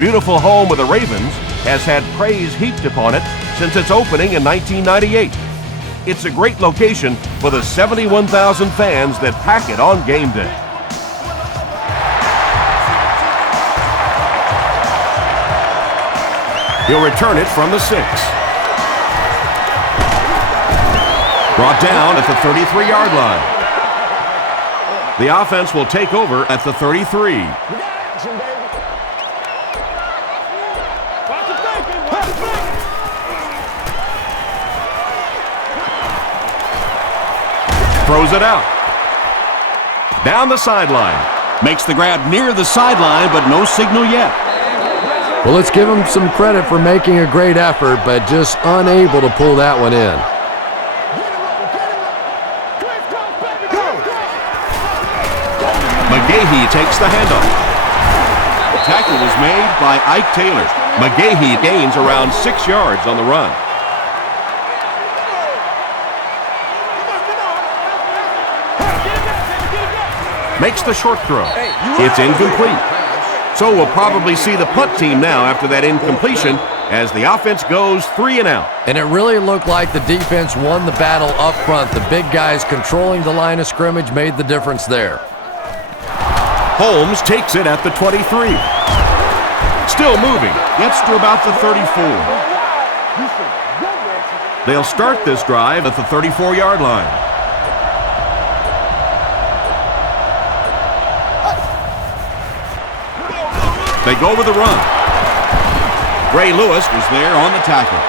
Beautiful home of the Ravens has had praise heaped upon it since its opening in 1998. It's a great location for the 71,000 fans that pack it on game day. He'll return it from the 6. Brought down at the 33-yard line. The offense will take over at the 33. Throws it out. Down the sideline. Makes the grab near the sideline, but no signal yet. Well, let's give him some credit for making a great effort, but just unable to pull that one in. McGahee takes the handoff. The tackle was made by Ike Taylor. McGahee gains around 6 yards on the run. Makes the short throw. It's incomplete. So we'll probably see the punt team now after that incompletion as the offense goes 3 and out. And it really looked like the defense won the battle up front. The big guys controlling the line of scrimmage made the difference there. Holmes takes it at the 23. Still moving. Gets to about the 34. They'll start this drive at the 34-yard line. They go with the run. Ray Lewis was there on the tackle.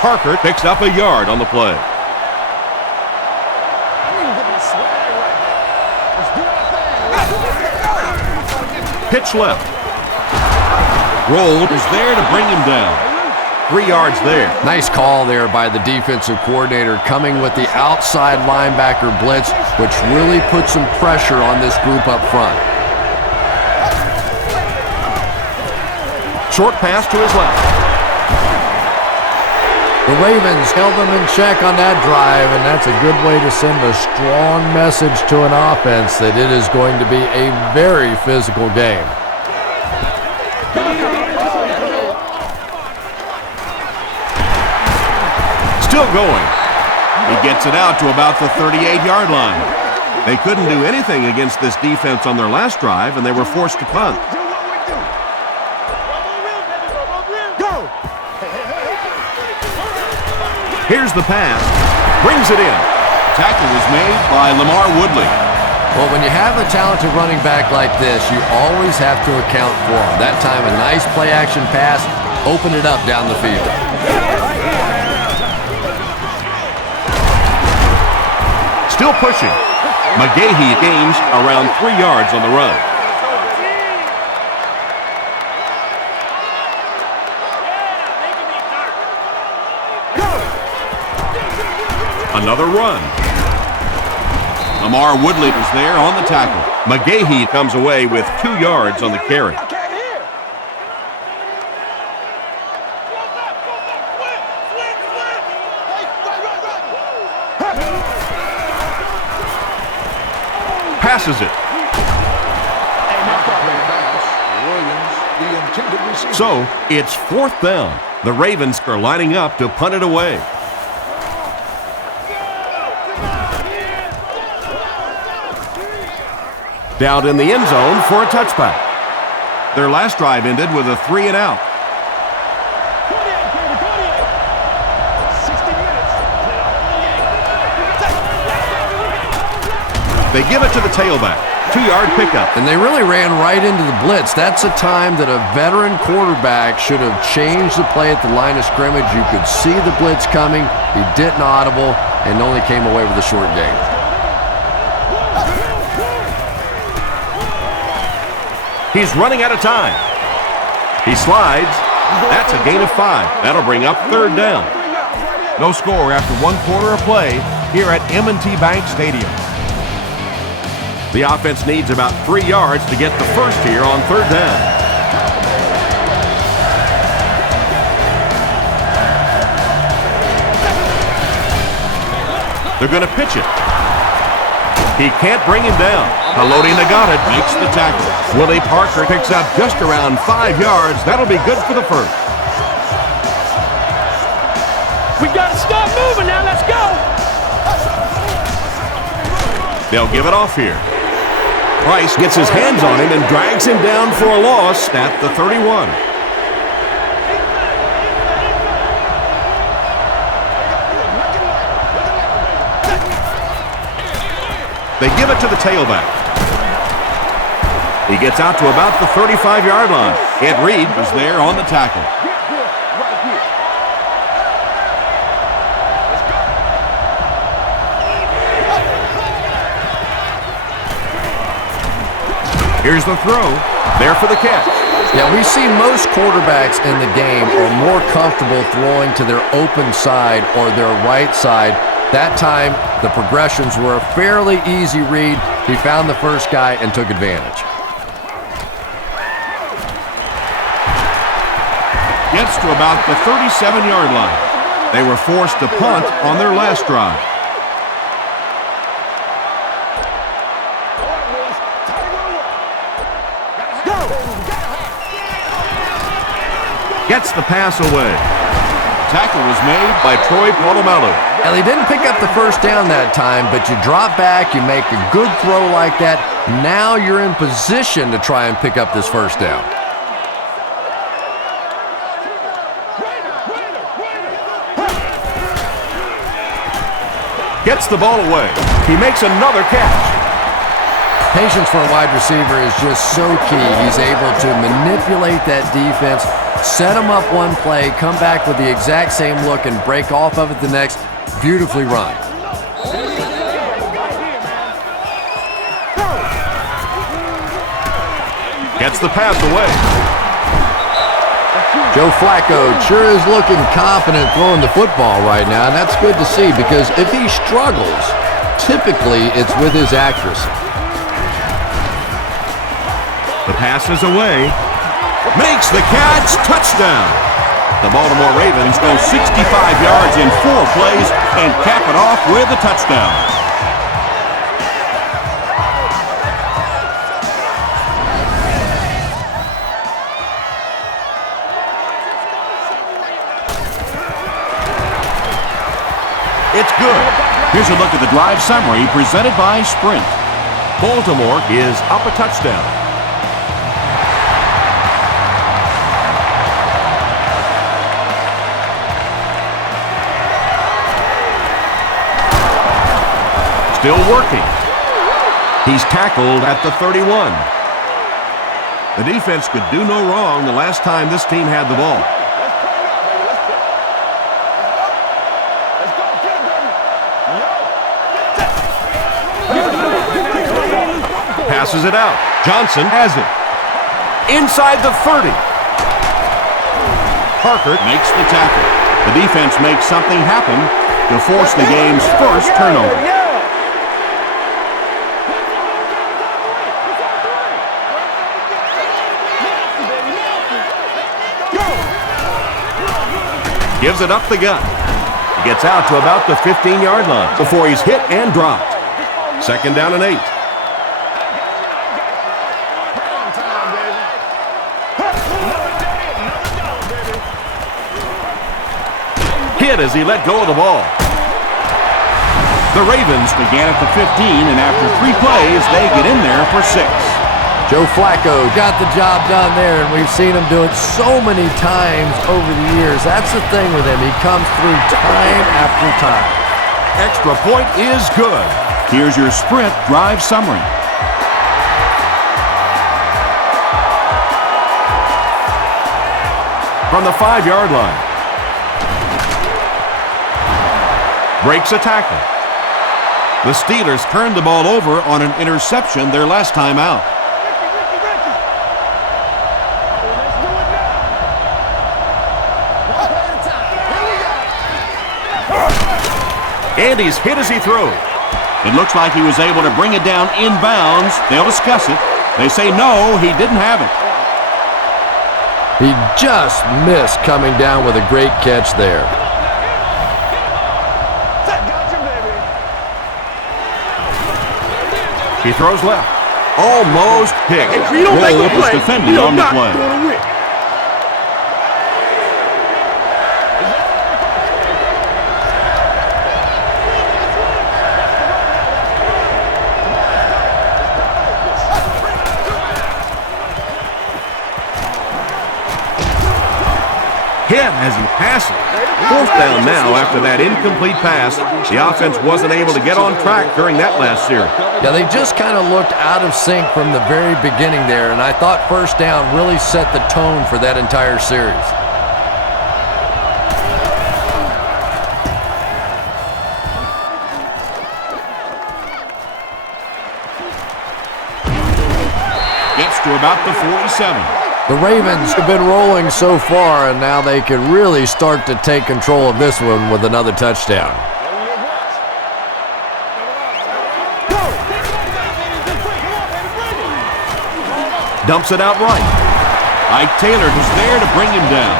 Parker picks up a yard on the play. Pitch left. Roll is there to bring him down. 3 yards there. Nice call there by the defensive coordinator, coming with the outside linebacker blitz, which really put some pressure on this group up front. Short pass to his left. The Ravens held them in check on that drive, and that's a good way to send a strong message to an offense that it is going to be a very physical game. Still going. He gets it out to about the 38-yard line. They couldn't do anything against this defense on their last drive, and they were forced to punt. Here's the pass. Brings it in. Tackle was made by Lamar Woodley. Well, when you have a talented running back like this, you always have to account for him. That time, a nice play-action pass opened it up down the field. Still pushing. McGahee gains around 3 yards on the run. Another run. Lamar Woodley was there on the tackle. McGahee comes away with 2 yards on the carry. Passes it. So it's 4th down. The Ravens are lining up to punt it away. Down in the end zone for a touchback. Their last drive ended with a 3 and out. They give it to the tailback. 2-yard pickup. And they really ran right into the blitz. That's a time that a veteran quarterback should have changed the play at the line of scrimmage. You could see the blitz coming. He didn't audible and only came away with a short gain. He's running out of time. He slides. That's a gain of 5. That'll bring up 3rd down. No score after 1 quarter of play here at M&T Bank Stadium. The offense needs about 3 yards to get the first here on 3rd down. They're going to pitch it. He can't bring him down. Haloti Nagata makes the tackle. Willie Parker picks up just around 5 yards. That'll be good for the first. We got to start moving now. Let's go. They'll give it off here. Price gets his hands on him and drags him down for a loss at the 31. They give it to the tailback. He gets out to about the 35-yard line. Ed Reed was there on the tackle. Here's the throw. There for the catch. Yeah, we see most quarterbacks in the game are more comfortable throwing to their open side or their right side. That time, the progressions were a fairly easy read. He found the first guy and took advantage. Gets to about the 37-yard line. They were forced to punt on their last drive. Gets the pass away. Tackle was made by Troy Polamalu. Well, he didn't pick up the first down that time, but you drop back, you make a good throw like that. Now you're in position to try and pick up this first down. Gets the ball away. He makes another catch. Patience for a wide receiver is just so key. He's able to manipulate that defense, set them up one play, come back with the exact same look, and break off of it the next. Beautifully run. Gets the pass away. Joe Flacco sure is looking confident throwing the football right now, and that's good to see because if he struggles, typically it's with his accuracy. The pass is away. Makes the catch. Touchdown. The Baltimore Ravens go 65 yards in 4 plays and cap it off with a touchdown. It's good. Here's a look at the drive summary presented by Sprint. Baltimore is up a touchdown. Still working. He's tackled at the 31. The defense could do no wrong the last time this team had the ball. Passes it out. Johnson has it. Inside the 30. Parker makes the tackle. The defense makes something happen to force the game's first turnover. Gives it up the gut. He gets out to about the 15-yard line before he's hit and dropped. 2nd down and 8. Hit as he let go of the ball. The Ravens began at the 15, and after 3 plays, they get in there for 6. Joe Flacco got the job done there, and we've seen him do it so many times over the years. That's the thing with him. He comes through time after time. Extra point is good. Here's your Sprint drive summary. From the 5-yard line. Breaks a tackle. The Steelers turned the ball over on an interception their last time out. And he's hit as he throws. It looks like he was able to bring it down inbounds. They'll discuss it. They say no, he didn't have it. He just missed coming down with a great catch there. He throws left. Almost picked. If you don't make a was play, defending you're on the not play. going to win. Hit as he passes. Fourth down now after that incomplete pass. The offense wasn't able to get on track during that last series. Yeah, they just kind of looked out of sync from the very beginning there, and I thought first down really set the tone for that entire series. Gets to about the 47. The Ravens have been rolling so far, and now they can really start to take control of this one with another touchdown. Dumps it out right. Ike Taylor was there to bring him down.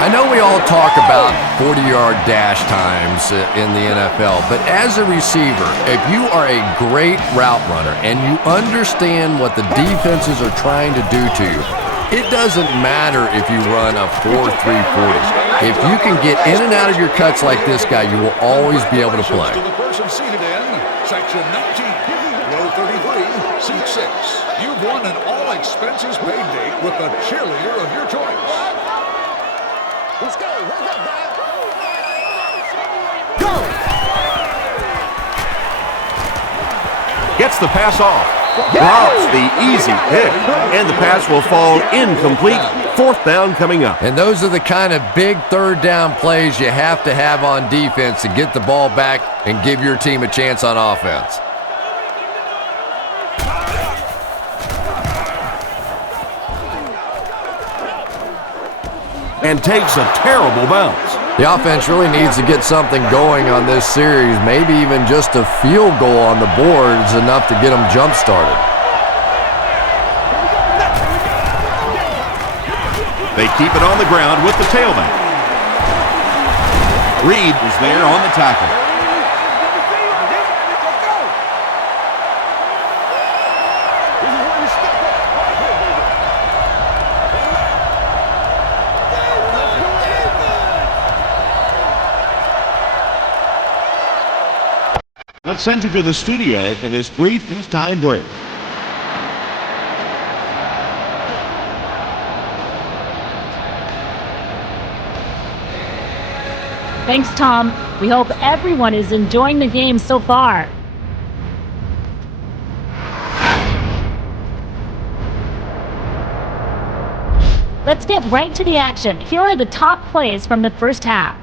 I know we all talk about 40-yard dash times in the NFL, but as a receiver, if you are a great route runner and you understand what the defenses are trying to do to you, it doesn't matter if you run a 4.340. If you can get in and out of your cuts like this guy, you will always be able to play. To the person seated in section 19, row 33, seat 6. You've won an all-expenses-paid date with the cheerleader of your choice. Let's go. Wake up, guys. Go! Gets the pass off. Drops the easy pick. And the pass will fall incomplete. Fourth down coming up. And those are the kind of big third down plays you have to have on defense to get the ball back and give your team a chance on offense. And takes a terrible bounce. The offense really needs to get something going on this series. Maybe even just a field goal on the board is enough to get them jump-started. They keep it on the ground with the tailback. Reed was there on the tackle. Let's send you to the studio for this brief time break. Thanks, Tom. We hope everyone is enjoying the game so far. Let's get right to the action. Here are the top plays from the first half.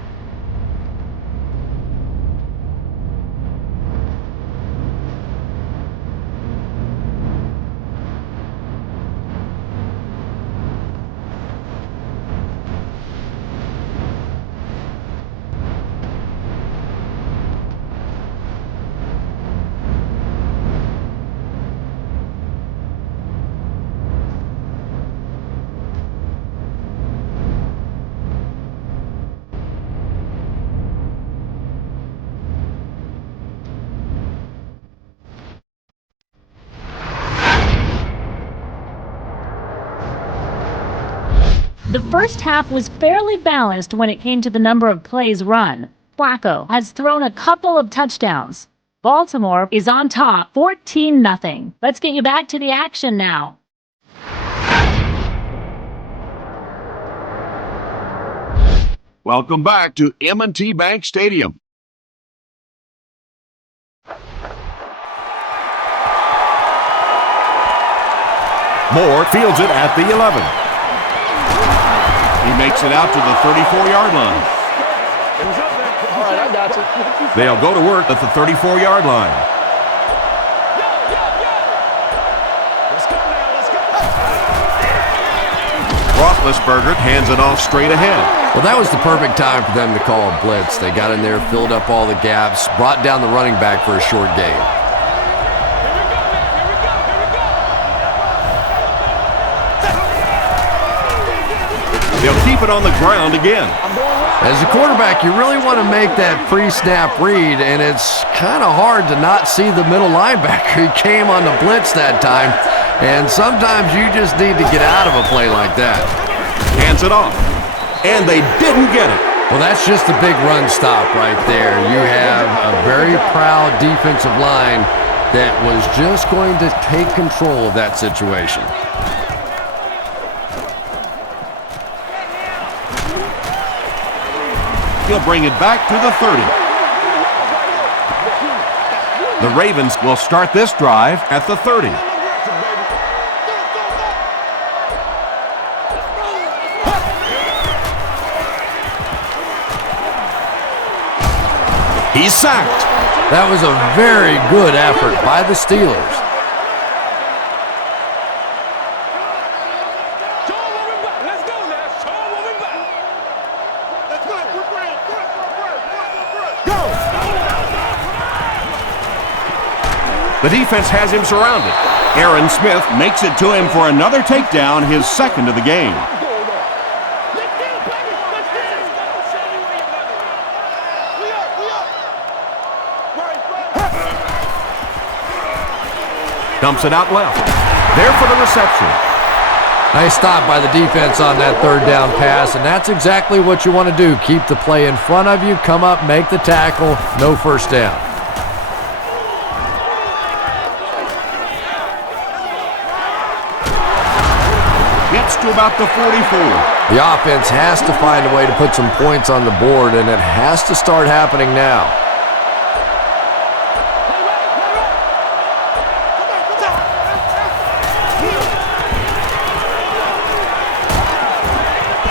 The first half was fairly balanced when it came to the number of plays run. Flacco has thrown a couple of touchdowns. Baltimore is on top, 14-0. Let's get you back to the action now. Welcome back to M&T Bank Stadium. Moore fields it at the 11. He makes it out to the 34-yard line. All right, I got you. They'll go to work at the 34-yard line. Let's go now. Let's go. Roethlisberger hands it off straight ahead. Well, that was the perfect time for them to call a blitz. They got in there, filled up all the gaps, brought down the running back for a short gain. They'll keep it on the ground again. As a quarterback, you really want to make that pre-snap read, and it's kind of hard to not see the middle linebacker. He came on the blitz that time, and sometimes you just need to get out of a play like that. Hands it off, and they didn't get it. Well, that's just a big run stop right there. You have a very proud defensive line that was just going to take control of that situation. He'll bring it back to the 30. The Ravens will start this drive at the 30. He's sacked. That was a very good effort by the Steelers. The defense has him surrounded. Aaron Smith makes it to him for another takedown, his second of the game. Dumps it out left. There for the reception. Nice stop by the defense on that third down pass, and that's exactly what you want to do. Keep the play in front of you, come up, make the tackle, no first down. Gets to about the 44. The offense has to find a way to put some points on the board, and it has to start happening now.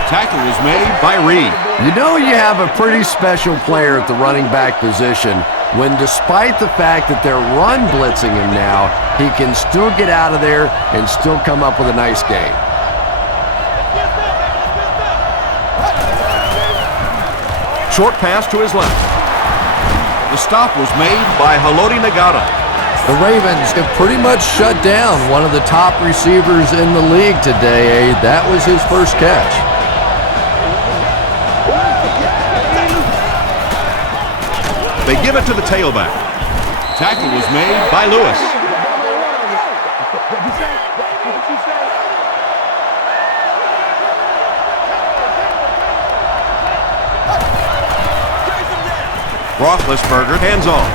Tackle was made by Reed. You know you have a pretty special player at the running back position when, despite the fact that they're run blitzing him now, he can still get out of there and still come up with a nice game. Short pass to his left. The stop was made by Haloti Ngata. The Ravens have pretty much shut down one of the top receivers in the league today. That was his first catch. They give it to the tailback. Tackle was made by Lewis. Roethlisberger hands off.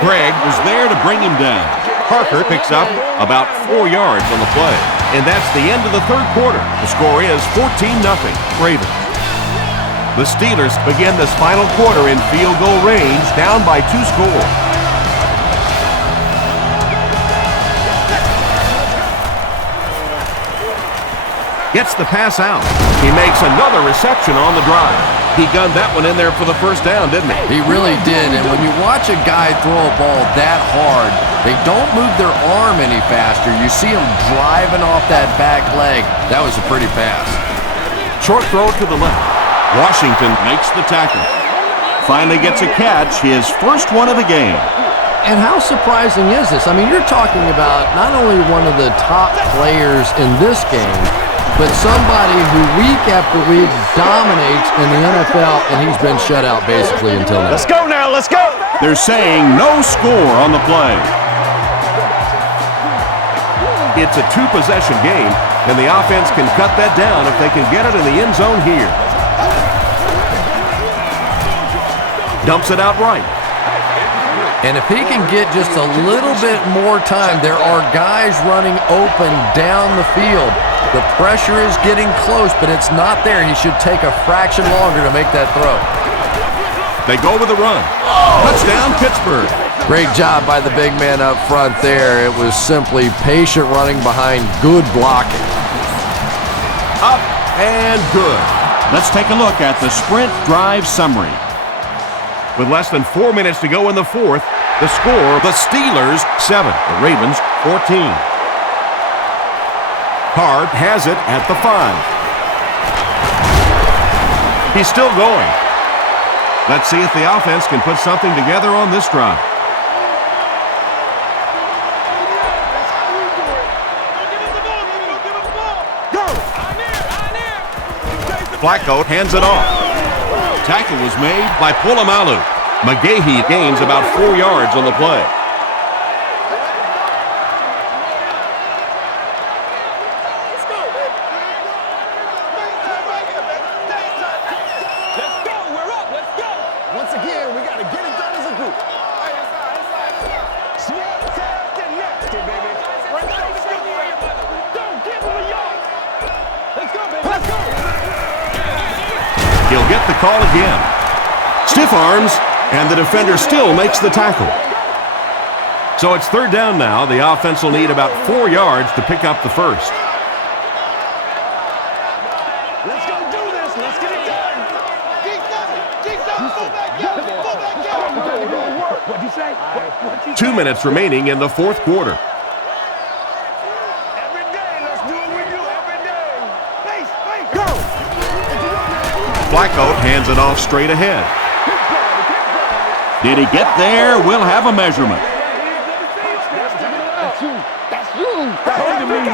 Gregg was there to bring him down. Parker picks up about 4 yards on the play. And that's the end of the third quarter. The score is 14-0 Ravens. The Steelers begin this final quarter in field goal range, down by 2 scores. Gets the pass out. He makes another reception on the drive. He gunned that one in there for the first down, didn't he? He really did, and when you watch a guy throw a ball that hard, they don't move their arm any faster. You see him driving off that back leg. That was a pretty pass. Short throw to the left. Washington makes the tackle. Finally gets a catch, his first one of the game. And how surprising is this? I mean, you're talking about not only one of the top players in this game, but somebody who week after week dominates in the NFL, and he's been shut out basically until now. Let's go now, let's go! They're saying no score on the play. It's a 2-possession game, and the offense can cut that down if they can get it in the end zone here. Dumps it out right. And if he can get just a little bit more time, there are guys running open down the field. The pressure is getting close, but it's not there. He should take a fraction longer to make that throw. They go with the run. Touchdown, Pittsburgh. Great job by the big man up front there. It was simply patient running behind good blocking. Up and good. Let's take a look at the sprint drive summary. With less than 4 minutes to go in the fourth, the score, the Steelers 7, the Ravens 14. Card has it at the 5. He's still going. Let's see if the offense can put something together on this drive. Flacco hands it off. Tackle was made by Polamalu. McGahee gains about 4 yards on the play. He'll get the call again. Stiff arms, and the defender still makes the tackle. So it's third down now. The offense will need about 4 yards to pick up the first. Let's go do this. Let's get it done. What'd you say? 2 minutes remaining in the fourth quarter. Every day, let's do what we do every day. Face, go! Flacco hands it off straight ahead. Did he get there? We'll have a measurement. That's you. That's you. That's a big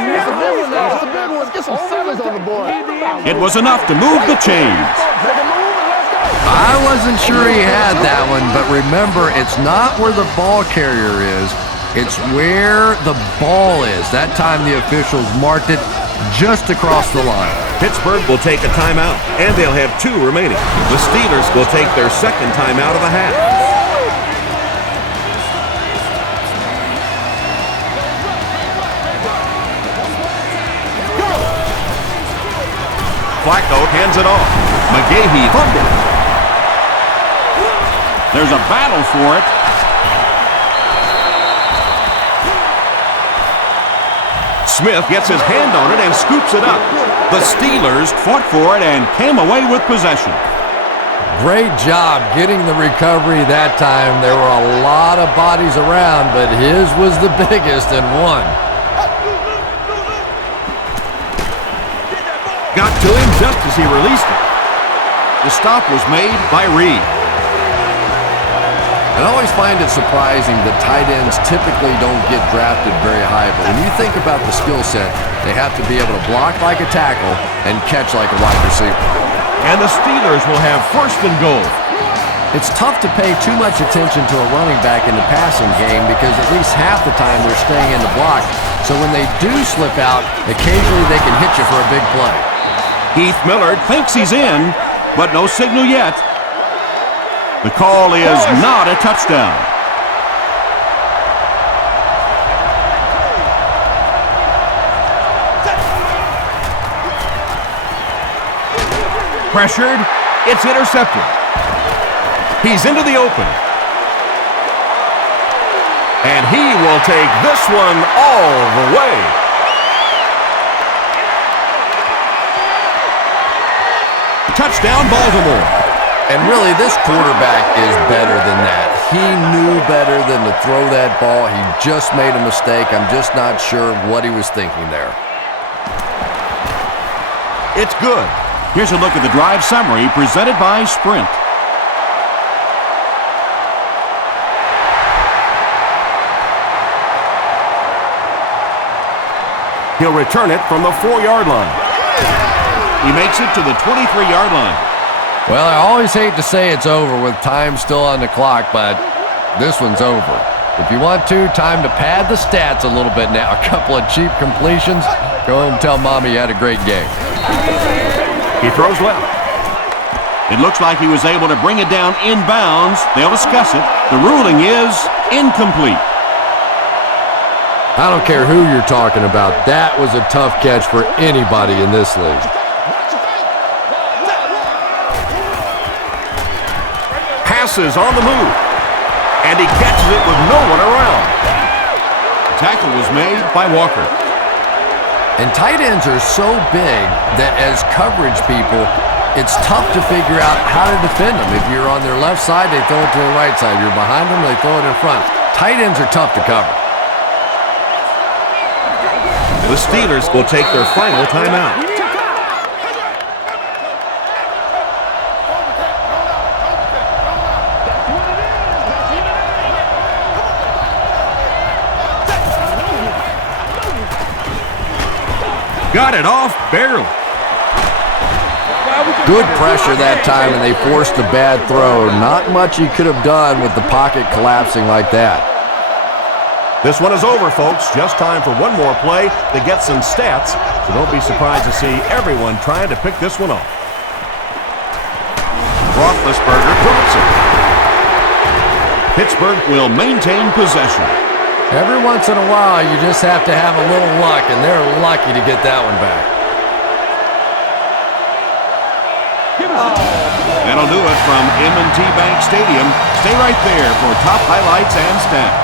one. That's a big one. Get some sevens on the board. It was enough to move the chains. I wasn't sure he had that one, but remember, it's not where the ball carrier is. It's where the ball is. That time the officials marked it just across the line. Pittsburgh will take a timeout, and they'll have 2 remaining. The Steelers will take their second timeout of the half. Flacco hands it off. McGahee fumbles. There's a battle for it. Smith gets his hand on it and scoops it up. The Steelers fought for it and came away with possession. Great job getting the recovery that time. There were a lot of bodies around, but his was the biggest and won. Got to him just as he released it. The stop was made by Reed. I always find it surprising that tight ends typically don't get drafted very high, but when you think about the skill set, they have to be able to block like a tackle and catch like a wide receiver. And the Steelers will have first and goal. It's tough to pay too much attention to a running back in the passing game because at least half the time they're staying in the block, so when they do slip out, occasionally they can hit you for a big play. Heath Miller thinks he's in, but no signal yet. The call is not a touchdown. Pressured, it's intercepted. He's into the open. And he will take this one all the way. Touchdown, Baltimore. And really, this quarterback is better than that. He knew better than to throw that ball. He just made a mistake. I'm just not sure what he was thinking there. It's good. Here's a look at the drive summary presented by Sprint. He'll return it from the 4-yard line. He makes it to the 23-yard line. Well, I always hate to say it's over with time still on the clock, but this one's over. If you want to, time to pad the stats a little bit now. A couple of cheap completions. Go home and tell Mommy you had a great game. He throws left. It looks like he was able to bring it down inbounds. They'll discuss it. The ruling is incomplete. I don't care who you're talking about. That was a tough catch for anybody in this league. Passes on the move. And he catches it with no one around. The tackle was made by Walker. And tight ends are so big that as coverage people, it's tough to figure out how to defend them. If you're on their left side, they throw it to the right side. You're behind them, they throw it in front. Tight ends are tough to cover. The Steelers will take their final timeout. Got it off barely. Good pressure that time, and they forced a bad throw. Not much he could have done with the pocket collapsing like that. This one is over, folks. Just time for one more play to get some stats, so don't be surprised to see everyone trying to pick this one off. Roethlisberger drops it. Pittsburgh will maintain possession. Every once in a while, you just have to have a little luck, and they're lucky to get that one back. That'll do it from M&T Bank Stadium. Stay right there for top highlights and stats.